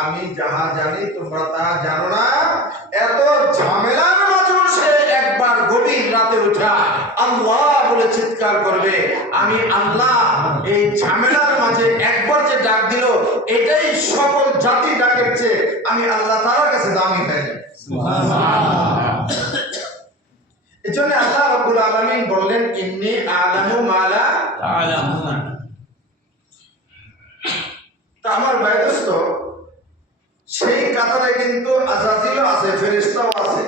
আমি যাহা জানি তোমরা তাহা জানো না। এত ঝামেলার মাঝেও সে একবার গভীর রাতে উঠা আল্লাহ বলে চিৎকার করবে। আমি আল্লাহ এই ঝামেলার মাঝে একবার যে ডাক দিল, এটাই সকল জাতি ডাকের চেয়ে আমি আল্লাহ তাআলার কাছে দামি হয়ে যাই। এই জন্য আল্লাহ রাব্বুল আলামিন বললেন, ইন্নী আ'লামু মা লা তা'লামুন। তা আমার ভাই দোস্ত, সেই কাতারে কিন্তু আজাজিলও আছে, ফেরেশতাও আছে।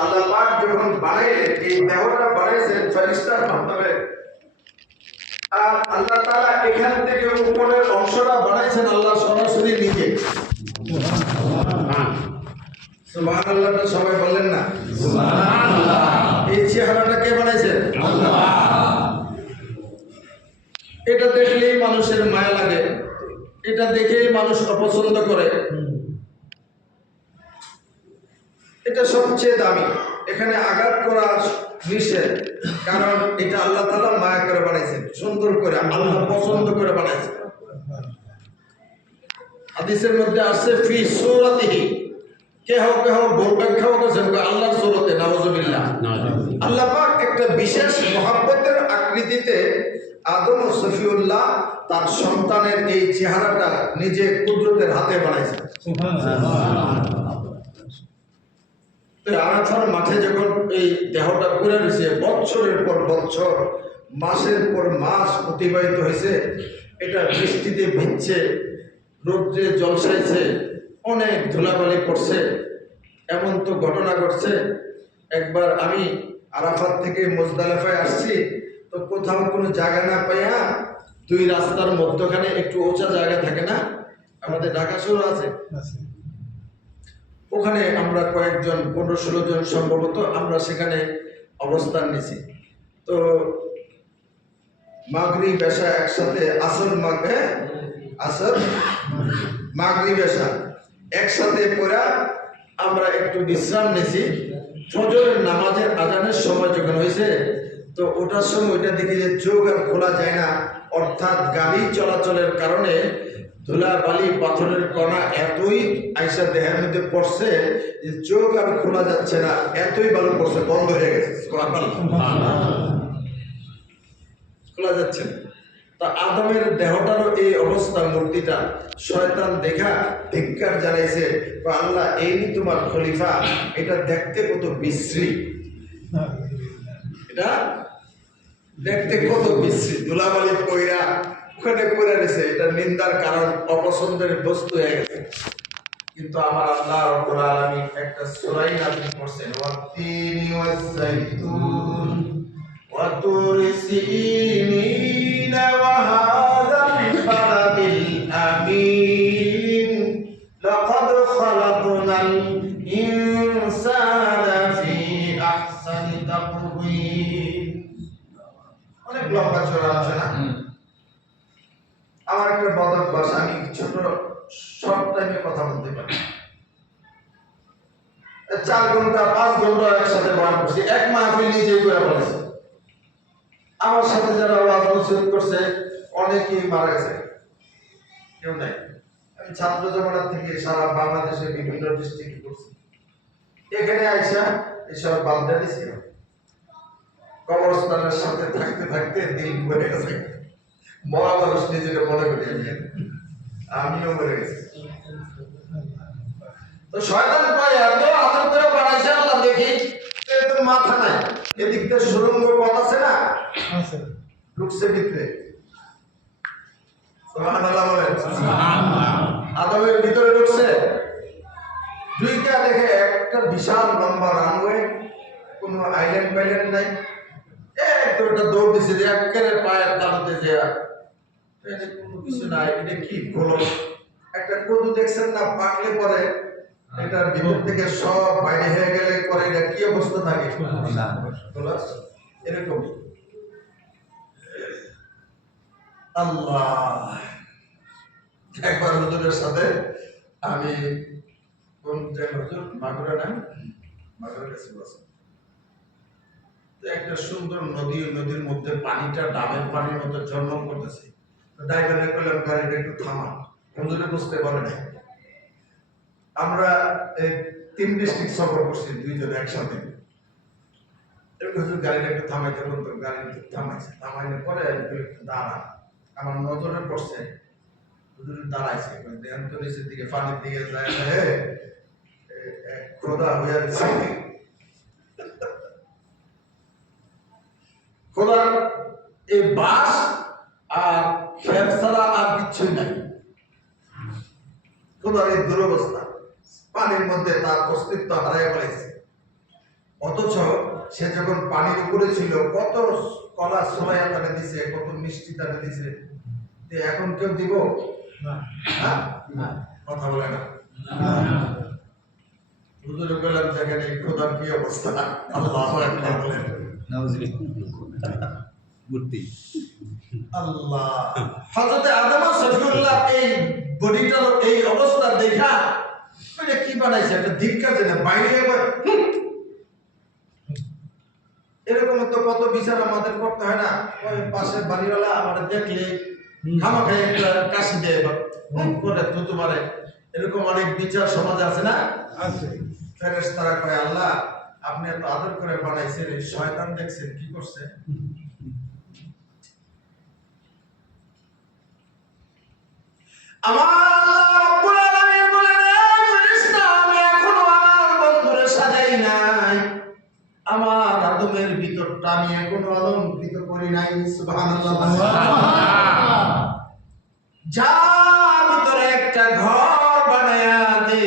আল্লাহ পাক যখন বানাইলেন, এই দেহটা বানাইছেন ফেরেশতার মাধ্যমে, আর আল্লাহ তাআলা এখান থেকে উপরের অংশটা বানাইছেন আল্লাহ সরাসরি নিজে। সুবহানাল্লাহ, সবাই বললেন না সুবহানাল্লাহ? এই চেহারাটা কে বানাইছেন? আল্লাহ। এটা দেখলেই মানুষের মায়া লাগে, এটা দেখেই মানুষ অপছন্দ করে। এটা সবচেয়ে দামি, এখানে আঘাত করা নিষেধ, কারণ এটা আল্লাহ তাআলা মায়া করে বানাইছেন, সুন্দর করে আল্লাহ পছন্দ করে বানাইছেন। হাদিসের মধ্যে আছে ফি সূরাতিহি, কেহ কেহ ব্যাখ্যা করেছেন আল্লাহর সূরতে, নাউযুবিল্লাহ। আল্লাহ পাক একটা বিশেষ মহব্বতের আকৃতিতে আদম ও সফিউল্লাহ তার সন্তানের এই চেহারাটা নিজে কুদরতের হাতে বানাইছেন। আরাফার মাঠে যখন এই দেহটা পড়ে রয়েছে, বছরের পর বছর, মাসের পর মাস অতিবাহিত হয়েছে, এটা বৃষ্টিতে ভিজছে, রৌদ্রে জলসাইছে, অনেক ধুলাবালি পড়ছে। এমন তো ঘটনা ঘটছে, একবার আমি আরাফাত থেকে মুজদালিফায় আসছি, তো কোথাও কোনো জায়গা না পাইয়া দুই রাস্তার মধ্যখানে একটু উঁচা জায়গা থাকে না, আমাদের ঢাকা শহর আছে, ওখানে আমরা কয়েকজন 15-16 জন সম্ভবত আমরা সেখানে অবস্থান নিছি। তো মাগরিব এশা একসাথে, আসর মাগরিব এশা একসাথে পড়া আমরা একটু বিশ্রাম নিছি। ফজরের নামাজের আজানের সময় যখন হয়েছে, তো ওটার সময় ওইটা দিকে যে চোখ আর খোলা যায় না, অর্থাৎ গাড়ি চলাচলের কারণে ধুলা বালি পাথরের কণা এতই আইসা দেহের মধ্যে পড়ছে যে চোখ আর খোলা যাচ্ছে না, এতই বালু পড়ছে, বন্ধ হয়ে গেছে, খোলা যাচ্ছে না। তা আদমের দেহটারও এই অবস্থা, মূর্তিটা শয়তান দেখা ধিক্কার জানাইছে, আল্লাহ এই নি তোমার খলিফা, এটা দেখতে কত বিশ্রী, এটা দেখতে কত বিশ্রী, ধুলাবালি পয়রা ওখানে পড়ে রয়েছে, এটা নিন্দার কারণ, অপছন্দের বস্তু হয়ে গেছে। কিন্তু আমার আল্লাহ রাব্বুল আলামিন একটা সূরা নাযিল করছেন, ওয়াত-তিনি ওয়াজ-যাইতুন ওয়া তুরি সিনিন ওয়া হাযাল বালাদিল আমিন লাকাদ খালাকনাল ইনসানা ফি আহসানি তাকওয়িম। অনেক লম্বা চড়া আলোচনা। আমার একটা বদ অভ্যাস, আমি ছোট শর্ট টাইমে কথা বলতে পারি। 4 ঘন্টা 5 ঘন্টা একসাথে বয়ান করছি, এক মাহফিল নিজেই করে বলেছে। আমার সাথে যারা ওয়াজ নসিহত করছে অনেকেই মারা গেছে, কেউ নাই। আমি ছাত্র জমানা থেকে সারা বাংলাদেশে বিভিন্ন ডিস্ট্রিক্ট করছি, এখানে আইসা এসব বালটা দিছিল। কবরস্থানের সাথে থাকতে থাকতে দিন ভরে গেছে, মরা মানুষ নিজেকে মনে করি, আমিও মরে গেছি। তো শয়তান কয় এত আদর করে বানাইছে আল্লাহ, দেখি তো মাথা নাই, এদিক দিয়ে সুরঙ্গ পথ আছে না, ঢুকছে ভিতরে। সুবহানাল্লাহ বলেন, আদমের ভিতরে ঢুকছে, দুইটা দেখে একটা বিশাল লম্বা রানওয়ে, কোনো আইল্যান্ড বাইল্যান্ড নাই, একটা দৌড় দিছে যে একেবারে পায়ের তালুতে যে কোনো কিছু নাই, এটা কি হলো? একটা কদু দেখছেন না, পাকলে পরে এটার ভিতর থেকে সব বাইরে হয়ে গেলে পরে এটা কি অবস্থা থাকে, এরকমই। আল্লাহ, একবার হুজুরের সাথে আমি কোন হুজুর মাগুরা না মাগুরা কাছে বসে, একটা সুন্দর নদী, নদীর মধ্যে পানিটা ডাবের পানির মতো ঝলমল করতেছে, ড্রাইভারে বললাম গাড়িটা একটু থামা, হুজুরে বুঝতে পারে না। আমরা এই 3 ডিস্ট্রিক্ট সফর করছি দুইজন একসাথে। হুজুর গাড়িটা একটু থামাইতে বলতো, গাড়ি থামাইছে, থামাইলে পরে একটু দাঁড়া, আমার নজরে পড়ছে হুজুর দাঁড়াইছে, ধ্যান তো নিচের দিকে পানির দিকে যায়, খোদা হয়ে গেছে। খোদার এই বাস আর খেত ছাড়া আর কিচ্ছুই নাই। খোদার এই দুরবস্থা, পানির মধ্যে তার অস্তিত্ব হারাই ফেলেছে। অথচ সে যখন পানির উপরে ছিল কত কলা সোলাইয়া তানে দিছে, কত মিষ্টি তানে দিছে। এখন কেউ দিব? কথা বলে না। হুজুরে বললাম দেখেন এই খোদার কি অবস্থা। আল্লাহু আকবার বলেন। আল্লাহ, হযরত আদম সফিউল্লাহ এই বডিটার এই অবস্থা দেখা এটা কি বানাইছে, একটা ধিক্কার দেয় বাইরে একবার। এরকম তো কত বিচার আমাদের করতে হয় না? ওই পাশের বাড়িওয়ালা আমাদের দেখলে খামাখাই একটা কাশি দেয় করে থুতু মারে, এরকম অনেক বিচার সমাজে আছে না? আছে। ফেরেশতারা কয় আল্লাহ আপনি এত আদর করে বানাইছেন, এই শয়তান দেখছেন কি করছে? আমার রব্বুল আলামিন বলেন, ফেরেশতা আমি এখনো আমার বন্ধুরে সাজাই নাই, আমার আদমের ভিতরটা আমি এখনো অলংকৃত করি নাই। সুবহানাল্লাহ। যার ভিতরে একটা ঘর বানায়া দে,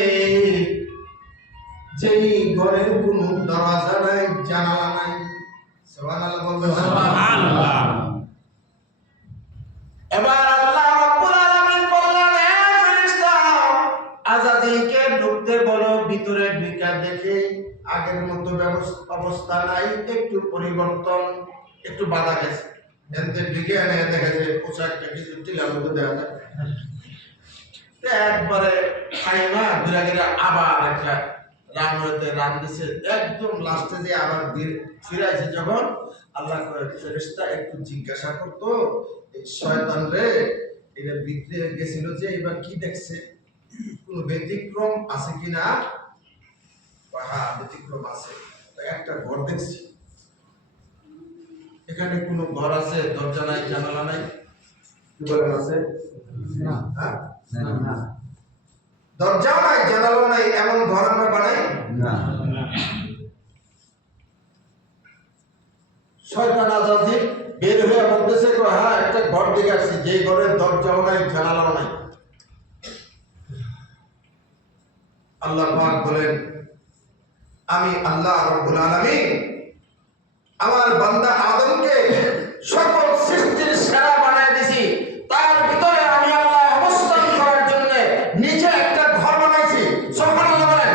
যেই ঘরের কোনো দরজা নাই, জানালা নাই। সুবহানাল্লাহ বলবেন। সুবহানাল্লাহ। এবার আল্লাহ রাব্বুল আলামিন বললেন, হে ফেরেশতা আযাজিলকে ঢুকতে বলো। ভিতরে ঢুকা দেখে আগের মতো অবস্থা নাই, একটু পরিবর্তন, একটু বাধা গেছে। এতে ঢুকে এনে দেখা যায় পোশাকটা কিছু টিলার মতো দেওয়া যায়। একবারে খাইমা ঘুরা ঘুরা আবার একটা রান্নাতে রান দিছে, একদম লাস্টে যে আবার ফিরাইছে যখন, আল্লাহ ফেরেশতা একটু জিজ্ঞাসা করতো এই শয়তান রে, এটা ভিতরে গেছিল যে এবার কি দেখছে, কোনো ব্যতিক্রম আছে কিনা? হ্যাঁ ব্যতিক্রম আছে, একটা ঘর দেখছি, এখানে কোনো ঘর আছে, দরজা নাই, জানালা নাই, কি বলেন আছে? না, দরজাও নাই, জানালাও নাই, এমন ঘর আমরা বানাই না। শয়তান আযাজিল বের হয়ে বলতেছে, হ্যাঁ একটা ঘর দেখে আসছি, যে ঘরের দরজাও নাই, জানালাও নাই। আল্লাহ পাক বলেন, আমি আল্লাহ রাব্বুল আলামিন আমার বান্দা আদমকে সকল সৃষ্টির সেরা বানায় দিয়েছি, তার ভিতরে আমি আল্লাহ অবস্থান করার জন্য নিজে একটা ঘর বানাইছি। সুবহানাল্লাহ বলেন।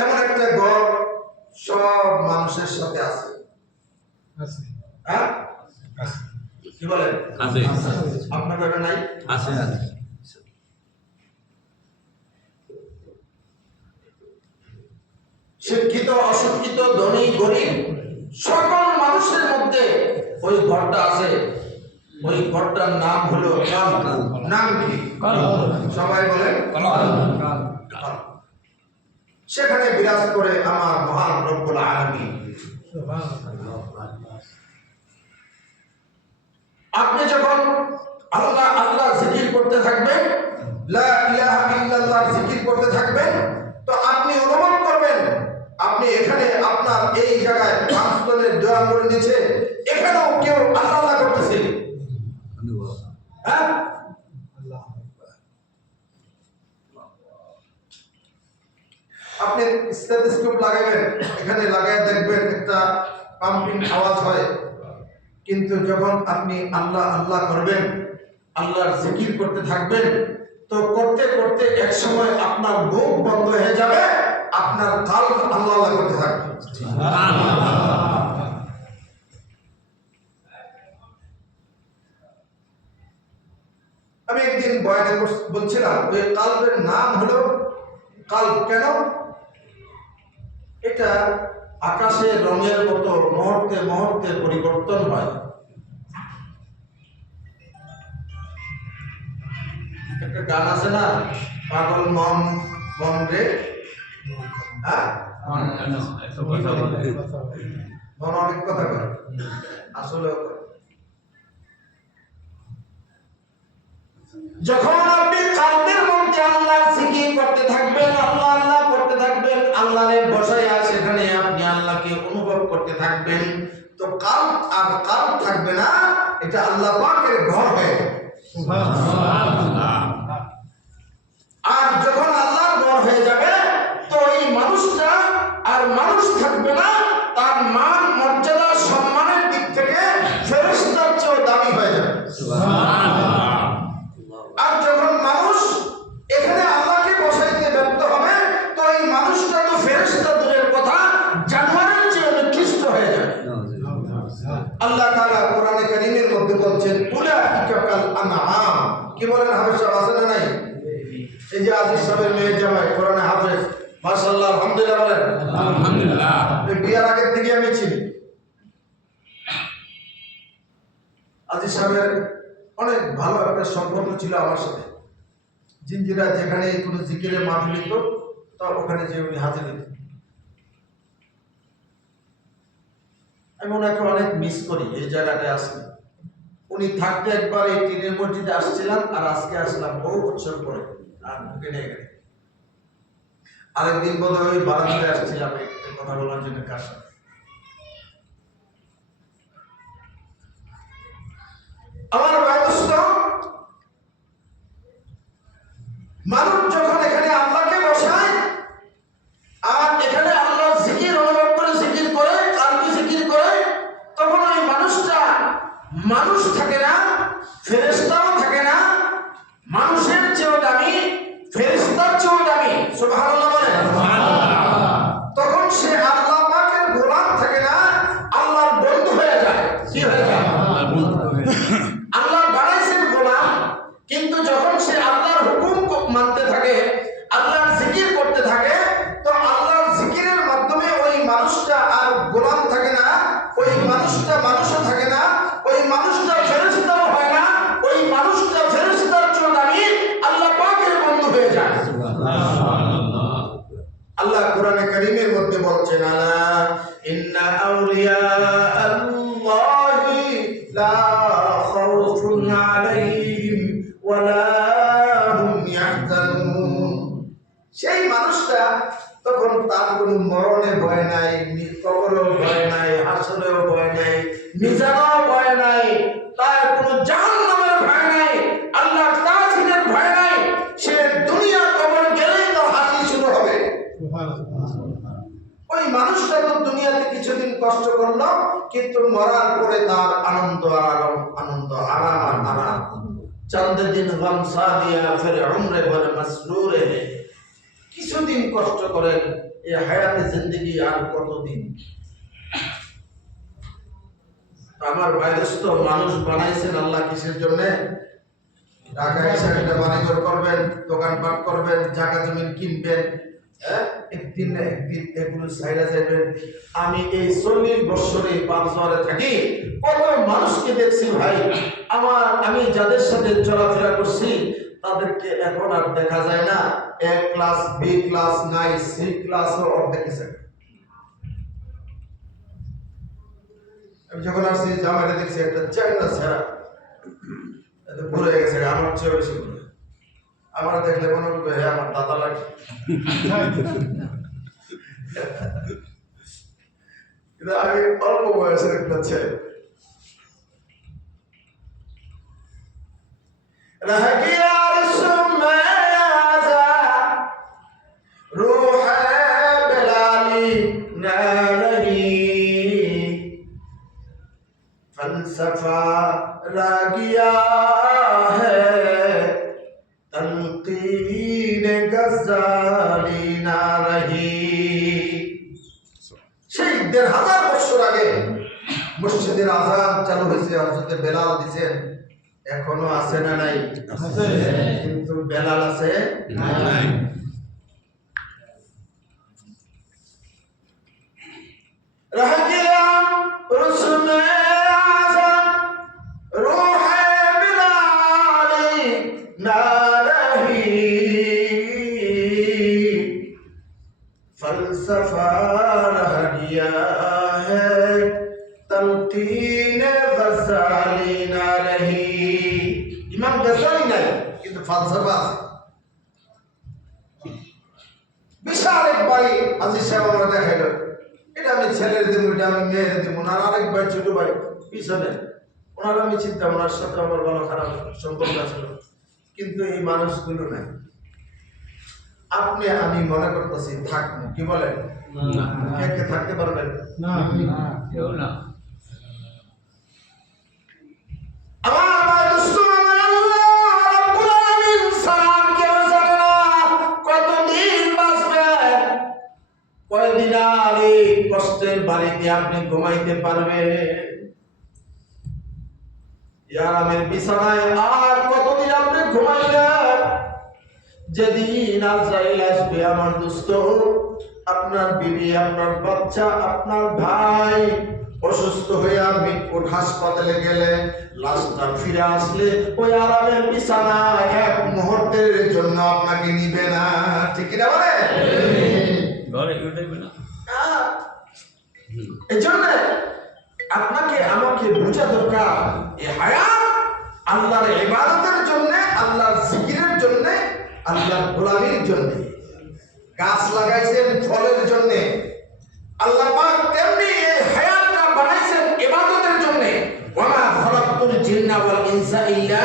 এমন একটা ঘর সব মানুষের সাথে আছে। হ্যাঁ কি বলেন? আছে। আপনার ঘরে নাই? আছে। শিক্ষিত অশিক্ষিত ধনী গরিব সকল মানুষের মধ্যে ওই ঘরটা আছে। ওই ঘরটার নাম হলো কলব। নাম কি? সবাই বলেন কলব। সেখানে বিরাজ করে আমার মহান রব্বুল আলামিন। আপনি যখন আল্লাহ আল্লাহ জিকির করতে থাকবেন, লা ইলাহা ইল্লাল্লাহ জিকির করতে থাকবেন, তো আপনি অনুভব করবেন আপনি এখানে আপনার এই জায়গায় পাঁচজনের দোয়া করে দিচ্ছে, এখানেও কেউ আল্লাহ আল্লাহ করতেছে। হ্যাঁ আপনি স্টেথোস্কোপ লাগাবেন, এখানে লাগায় দেখবেন একটা পাম্পিং আওয়াজ হয়, কিন্তু যখন আপনি আল্লাহ আল্লাহ করবেন, আল্লাহর জিকির করতে থাকবেন, তো করতে করতে এক সময় আপনার মুখ বন্ধ হয়ে যাবে, আপনার কাল্ব আল্লাহ আল্লাহ করতে থাকবে। আমি একদিন বয়ানে বলছিলাম যে কাল্বের নাম হলো কাল্ব। কেন? এটা আকাশের রঙের মতো মুহূর্তে মুহূর্তে পরিবর্তন হয়। একটা গান আছে না, পাগল মন মন রে, হ্যাঁ মন অনেক কথা বলে, আসলে যখন আপনি কালবের মধ্যে আল্লাহ জিকির করতে থাকবেন, আল্লাহ আল্লাহ করতে থাকবেন, আল্লাহরে বসায়া সেখানে আপনি আল্লাহকে অনুভব করতে থাকবেন, তো কাল আর কাল থাকবে না, এটা আল্লাহ পাকের ঘর হয়ে যাবে। সুবহানাল্লাহ। আর যখন আল্লাহর ঘর হয়ে যাবে, তো এই মানুষটা আর মানুষ থাকবে না, তার মান মর্যাদা সম্মানের দিক থেকে ফেরেশতার চেয়েও দামি হয়ে যাবে। সুবহানাল্লাহ। আর যখন মানুষ এখানে আল্লাহকে বসাইতে ব্যর্থ হবে, তো এই মানুষটা তো ফেরেশতা দূরের কথা, জানোয়ারের চেয়ে নিকৃষ্ট হয়ে যাবে। আল্লাহ তাআলা কোরআনে কারীমের মধ্যে বলছেন, উলাইকা কাল আনআম। কি বলেন হাফেজ সাহেব, আছে না নাই? এই যে আজিজ সাহেবের মেয়ে জামাই কোরআনে হাফেজ, মাশাআল্লাহ, আলহামদুলিল্লাহ বলেন। আলহামদুলিল্লাহ। এই বিয়ার আগের থেকে আমি চিনি আজিজ সাহেবের, অনেক ভালো একটা সম্পর্ক ছিল আমার সাথে। জিঞ্জিরা যেখানে কোনো জিকিরের মাহফিল হতো, তো ওখানে যে উনি হাজির হতেন। আমি ওনাকে অনেক মিস করি, এই জায়গাটায় আসলে উনি থাকতে একবার এই টিনের মসজিদে আসছিলাম, আর আজকে আসলাম বহু বছর পরে, আর ঢুকে নিয়ে গেলে। আরেকদিন বোধ হয় ওই বারান্দায় আসছিলাম একটা কথা বলার জন্য কার সাথে। আমার বায়ুস্ত মানুষ যখন এখানে আল্লাহকে বসায় আর এখানে আল্লাহ জিকির অনুভব করে, জিকির করে, কালবি জিকির করে, তখন ওই মানুষটা মানুষ থাকে না, ফেরেশতাও থাকে না, মানুষের চেয়েও দামি, ফেরেশতার চেয়েও দামি। সুবহানাল্লাহ বলেন। তখন সে আল্লাহ পাকের গোলাম থাকে না, আল্লাহর বন্ধু হয়ে যায়। কি হয়ে যায়? আল্লাহ বানাইছেন গোলাম, কিন্তু যখন সে আল্লাহর হুকুম মানতে থাকে, আল্লাহর জিকির করতে থাকে, তো আল্লাহর জিকিরের মাধ্যমে ওই মানুষটা আর গোলাম থাকে না, ওই মানুষটা মানুষও থাকে না, ওই মানুষটা ফেরেশতাও হয় না, ওই মানুষটা ফেরেশতার চেয়ে দামি, আল্লাহ পাকের বন্ধু হয়ে যায়। সুবহানাল্লাহ। আল্লাহ কোরআনে কারীমের মধ্যে বলছেন, আলা ইন্না আউলিয়া আল্লাহি লা খাউফুন আলাইহিম ওয়া লা হুম ইয়াহজানুন। সেই মানুষটা তখন তার কোনো মরণের ভয় নাই, কবরেও ভয় নাই, হাসরেও ভয় নাই, মিজানেও ভয় নাই, তার কোনো জাহান্নামের ভয় নাই, আল্লাহর তাআজিমের ভয় নাই। সে দুনিয়া কবর গেলেই তো হাসি শুরু হবে। ওই মানুষটা তো দুনিয়াতে কিছুদিন কষ্ট করলো, কিন্তু মরার পরে তার আনন্দ আর আনন্দ, আরাম আর আরাম। চন্দ দিন গম সাদিয়া ফির উমরে ভর মসরুরে। কিছুদিন কষ্ট করেন, এই হায়াতে জিন্দেগি আর কতদিন। আমার ভাইদোস্ত, মানুষ বানাইছেন আল্লাহ কিসের জন্য? টাকা এসে একটা বাড়িঘর করবেন, দোকানপাট করবেন, জায়গা জমিন কিনবেন, একদিন না একদিন এগুলো সাইডা যাবেন। আমি এই 40 বছরে পাঁচজোয়ারে থাকি, কত মানুষকে দেখছি ভাই, আমি যাদের সাথে চলাফেরা করছি, তাদেরকে এখন আর দেখা যায় না। এ ক্লাস, বি ক্লাস নাই, সি ক্লাসও অর্ধেক গেছে। আমি যখন আসছি জামাইটা দেখছি একটা চ্যাংড়া ছেঁড়া, এত ঘুরে গেছে, আমার চেয়ে বেশি ঘুরে। আমার দেখলে মনে করবে হ্যাঁ আমার দাদা লাগে। কিন্তু আমি অল্প বয়সের একটা ছেলে। फलसफा रागिया है तलकीन गजाली ना रही। সেই ১,৫০০ বছর আগে মসজিদের আযান চালু হয়েছে, হযরত বেলাল দিয়েছেন, এখনো আছে না নাই? আছে, কিন্তু বেলাল আছে নাই। रह गया रस्म आज़म रूह बिलाली ना सफर हदिया है तलकीन गजाली ना रही इमाम गजाली নাই কিন্তু ফালসাফা আছে বিশাল এক বাড়ি আজি সাহেব আমরা দেখাইলো এটা আমি ছেলের দেব এটা আমি মেয়ের দেব না আরেক ভাই ছোট ভাই পিছনে ওনার আমি চিন্তা ওনার সাথে আমার ভালো খারাপ সম্পর্ক ছিল কিন্তু এই মানুষগুলো নাই আপনি আমি মনে করতেছি থাকবো কি বলেন কে কে থাকতে পারবেন না কেউ না আমার ভাই দোস্ত আমার আল্লাহ রাব্বুল আলামিন সালাম কেউ জানে না কতদিন বাঁচবে কয়দিন আর এই কষ্টের বাড়িতে আপনি ঘুমাইতে পারবেন আরামের বিছানায় আর কতদিন আপনি ঘুমাইবেন যেদিন আজরাইল আসবে আমার দোস্ত আপনার বিবি আপনার বাচ্চা আপনার ভাই অসুস্থ হয়ে মিটকুট হাসপাতালে গেলে লাশটা ফিরে আসলে ওই আরামের বিছানায় এক মুহূর্তের জন্য আপনাকে নিবে না ঠিক কি না বলে ঘরে উঠাইবে না এই জন্য আপনাকে আমাকে বোঝা দরকার এই হায়াত আল্লাহর ইবাদতের জন্য আল্লাহর জিকিরের জন্য আল্লাহর গোলামির জন্য গাছ লাগাইছেন ফলের জন্য আল্লাহ পাক তেমনি এই হায়াতটা বানাইছেন ইবাদতের জন্য ওয়া মা খালাকতুল জিন্না ওয়াল ইনসা ইল্লা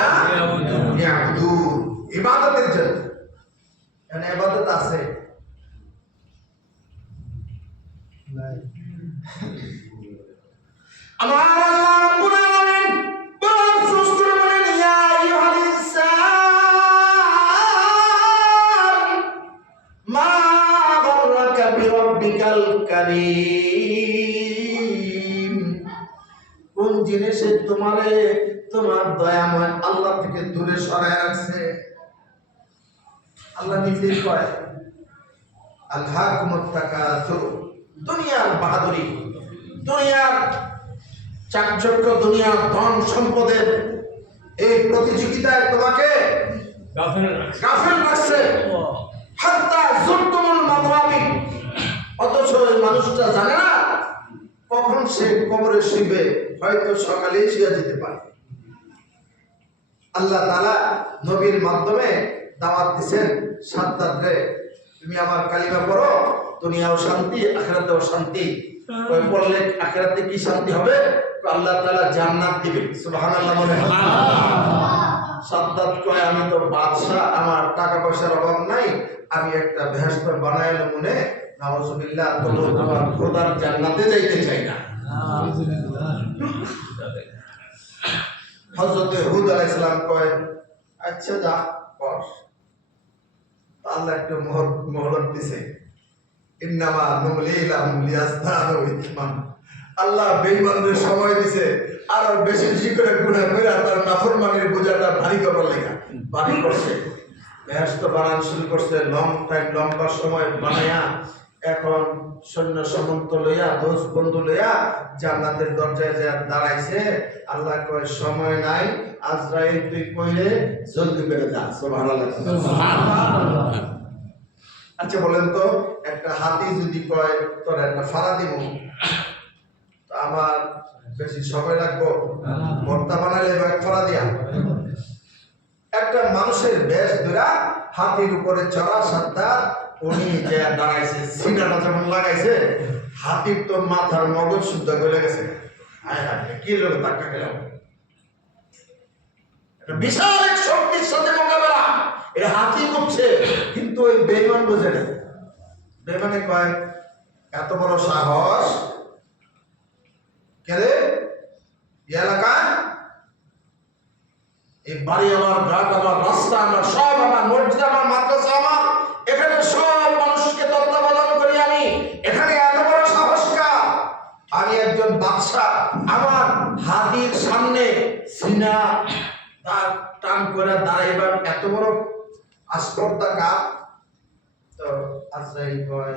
লিয়াবুদুন ইবাদতের জন্য মানে ইবাদত আছে আমার আল্লাহ রাব্বুল আলামিন বড় সুস্থ বলেন ইয়া আইয়ুহাল ইনসান মা গাররাকা বিরাব্বিকাল কারীম কোন জিনিসে তোমারে তোমার দয়াময় আল্লাহ থেকে দূরে সরায় রাখছে আল্লাহ নিজেই কয় আলহাকুমুত তাকাসুর দুনিয়ার বাহাদুরি দুনিয়ার চাকচক্য দুনিয়ার ধন সম্পদের এই প্রতিযোগিতায় তোমাকে গাফেল রাখছে হাত্তা যুরতুমুল মাওয়াবি অথচ এই মানুষটা জানে না কখন সে কবরে শুবে হয়তো সকালেই শুয়ে যেতে পারে আল্লাহ তাআলা নবীর মাধ্যমে দাওয়াত দিবেন সাদ্দাতরে তুমি আমার কালিমা পড়ো দুনিয়াও শান্তি আখিরাতেও শান্তি ওই পড়লে আখিরাতে কি শান্তি হবে আল্লাহ তাআলা জান্নাত দিবেন সুবহানাল্লাহ বলে সাদ্দাত কয় আমি তো বাদশা আমার টাকা পয়সার অভাব নাই আমি একটা বেহেশত বানাইলে মনে নাউজুবিল্লাহ তো আমার খোদার জান্নাতে যাইতে চাই না হযরত হুদ আলাইহিস সালাম কয় আচ্ছা যা কর আল্লাহ একটা মোহলত দিছে ইন্নামা নুমলি লাহুম লিয়াজদাদু ইসমান আল্লাহ বেঈমানদের সময় দিছে আর বেশি বেশি করে গুনাহ করে তার নাফরমানির বোঝাটা ভারী করার লাগা ভারী করছে বেহেশত বানান শুরু করছে লম্বা সময় বানায়া এখন সৈন্য সামন্ত লইয়া দোস্ত বন্ধু লইয়া জান্নাতের দরজায় যা দাঁড়াইছে আল্লাহ কয় সময় নাই আজরাইল তুই কইলে জলদি করে যা সুবহানাল্লাহ সুবহানাল্লাহ আচ্ছা বলেন তো একটা হাতি যদি কয় তোর একটা ফাড়া দিব তো আমার বেশি সময় লাগবে ভর্তা বানাইলে এক ফাড়া দিয়া একটা মানুষের বেশ ধরা হাতির উপরে চড়া সাদ্দাত উনি যে দাঁড়াইছে সিনাটা যখন লাগাইছে হাতির তো মাথার মগজ শুদ্ধ গলে গেছে হায় হায় কি লোক ধাক্কা খেলাম বিশাল এক শক্তির সাথে মোকাবেলা এটা হাতি করছে কিন্তু ওই বেঈমান বোঝে না বেঈমানে কয় এত বড় সাহস কেরে এলাকা এই বাড়ি আমার ঘাট আমার রাস্তা আমার সব আমার মসজিদ আমার মাদ্রাসা আমার এখানে সব মানুষকে তত্ত্বাবধান করি আমি এখানে এত বড় সাহস কার আমি একজন বাদশা আমার হাতির সামনে সিনা তার টান করে দাঁড়াইবার এত বড় আস্পর্ধা কার তো আজরাইল কয়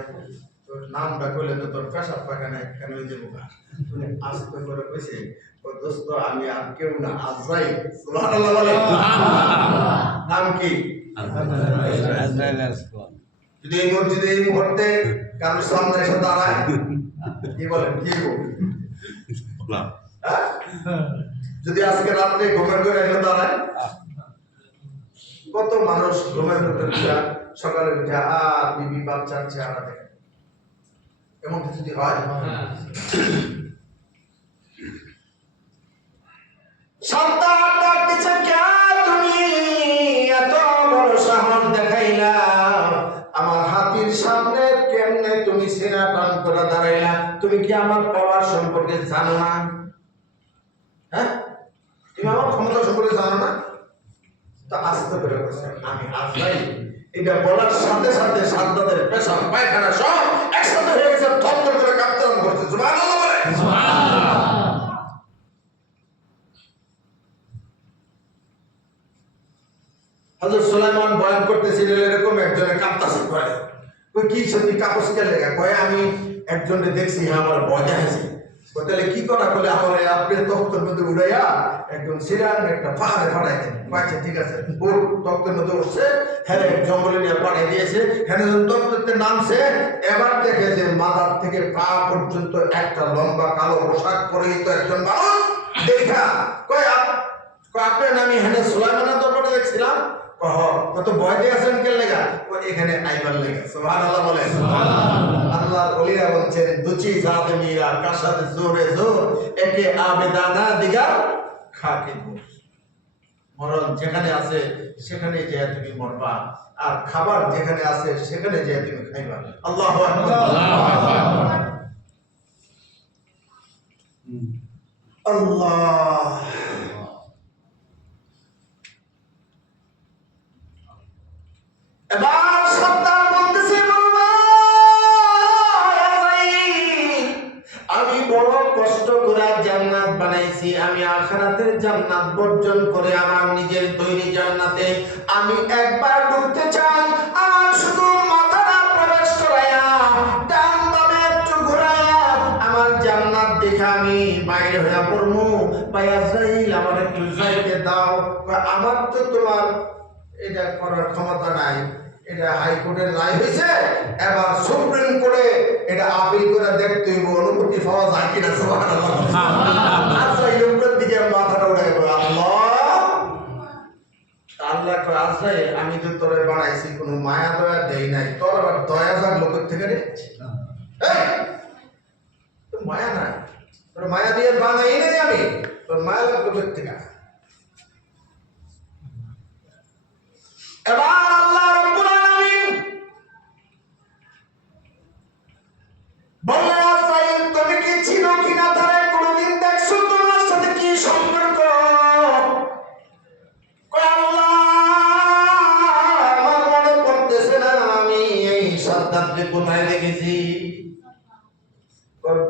তোর নামটা কইলে তো তোর পেশাব পাখানে কেন হয়ে যাবো তুমি আস্তে করে কইছে ও দোস্ত আমি আর কেউ না আজরাইল সুবহানাল্লাহ বলে নাম কি যদি এই মসজিদে এই মুহূর্তে কারণ সামনে এসে দাঁড়ায় কি বলেন কি গো হ্যাঁ? যদি আজকে রাত্রে ঘুমের ঘরে এসে দাঁড়ায় কত মানুষ ঘুমের ঘরে উঠা সকালে উঠে আর বিবি বাচ্চার চেহারা দেখে এমন কিছু যদি হয় সন্তান ডাকতেছে কে তুমি এত বড় সাহস দেখাইলা আমার হাতির সামনে কেমনে তুমি সিনা টান করে দাঁড়াইলা তুমি কি আমার পাওয়ার সম্পর্কে জানো না হ্যাঁ তুমি আমার ক্ষমতা সম্পর্কে জানো না তা আস্তে করে বলছে আমি আজরাইল এটা বলার সাথে সাথে সাদ্দাদের পেশাব পায়খানা সব একসাথে হয়ে গেছে থরথর করে কাঁপতে আরম্ভ করছে সুবহানাল্লাহ বলে হযরত সুলাইমান বয়ান করতেছিলেন এরকম একজনে কাঁপতাছে কয় কই কি সত্যি কাপড় কে লাগা কয় আমি একজনে দেখছি আমার ভয় দেখাইছে কয় তাহলে কি করা বলে আমার আপনি তখতের মধ্যে উড়াইয়া একদম সিরান একটা পাহাড়ে পাঠাই দেন কয়েছে ঠিক আছে ওর তখতের মধ্যে উঠছে হ্যাঁ জঙ্গলে নিয়ে পাঠিয়ে দিয়েছে হ্যাঁ তখতে নামছে এবার দেখে যে মাথার থেকে পা পর্যন্ত একটা লম্বা কালো পোশাক পরে তো একজন মানুষ দেখা কয় আপনার নামই হ্যাঁ সুলাইমানের দরবারে দেখছিলাম কত ভয় দিয়েছেন কে লেগা এখানে আইবার লেগা সুবহানাল্লাহ বলে আল্লাহর ওলিরা বলছেন দুচি জাত মীরা কাসাদ জোরে জোর একে আবেদানা দিগা খাকে বস মরণ যেখানে আছে সেখানে যেয়ে তুমি মরবা আর খাবার যেখানে আছে সেখানে যেয়ে তুমি খাইবা আল্লাহু আকবার আল্লাহ এবার সন্তান বলতেছে আমি বড় কষ্ট করে জান্নাত বানাইছি আমি আখিরাতের জান্নাত বর্জন করে আমার নিজের তৈরি জান্নাতে আমি একবার ঢুকতে চাই আমার শুধু মাথাটা প্রবেশ করায়া ডান বামে একটু ঘোরায়া আমার জান্নাত দেখে আমি বাইরে হয়ে পড়মু ভাই আজরাইল আমার একটু যাইতে দাও আমার তো তোমার এটা করার ক্ষমতা নাই এটা হাইকোর্টের রায় হয়েছে এবার সুপ্রিম কোর্টে এটা আপিল করে দেখতে হইব অনুমতি পাওয়া যায় কিনা সুবহানাল্লাহ আজরাইল উপরের দিকে মাথাটা উঠাইব আল্লাহ কয় আজরাইল আমি তো তোরে বানাইছি কোনো মায়া দয়া দেই নাই তোর আবার দয়া যাক লোকের থেকে রে তো মায়া নাই তোর মায়া দিয়ে বানাই নাই আমি তোর মায়া লাগ লোকের থেকে এবার আল্লাহ রাব্বুল আলামিন বললেন আজরাইল তুমি কি ছিল কিনা তারে কোনদিন দেখছো তোমার সাথে কি সম্পর্ক কয় আল্লাহ আমার মনে পড়তেছে না আমি এই সাদ্দাতকে কোথায় দেখেছি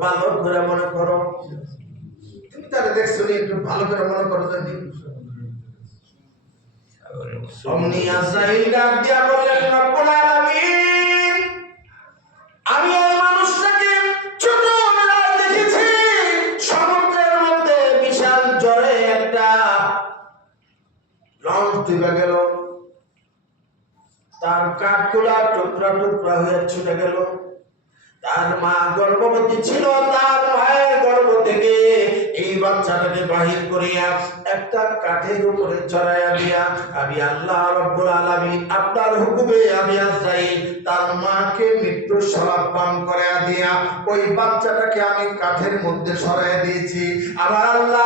ভালো করে মনে করো তুমি তারে দেখছো নি একটু ভালো করে মনে করো যদি অমনি আজরাইল ডাক দিয়া বললেন রব্বুল আলামিন আমি এই মানুষটাকে ছোটবেলায় দেখেছি সমুদ্রের মধ্যে বিশাল ঝড়ে একটা লঞ্চ ডুবে গেল তার কাঠগুলা টুকরা টুকরা হয়ে ছুটে গেল তার মা গর্ভবতী ছিল তার মায়ের গর্ভ থেকে এই বাচ্চাটাকে বাহির করিয়া একটা কাঠের উপরে চড়াইয়া দিয়া আমি আল্লাহ রাব্বুল আলামিন আপনার হুকুমে আমি আজরাইল তার মাকে মৃত্যুর শরাব পান করাইয়া দিয়া ওই বাচ্চাটাকে আমি কাঠের মধ্যে সরাইয়া দিয়েছি আমার আল্লাহ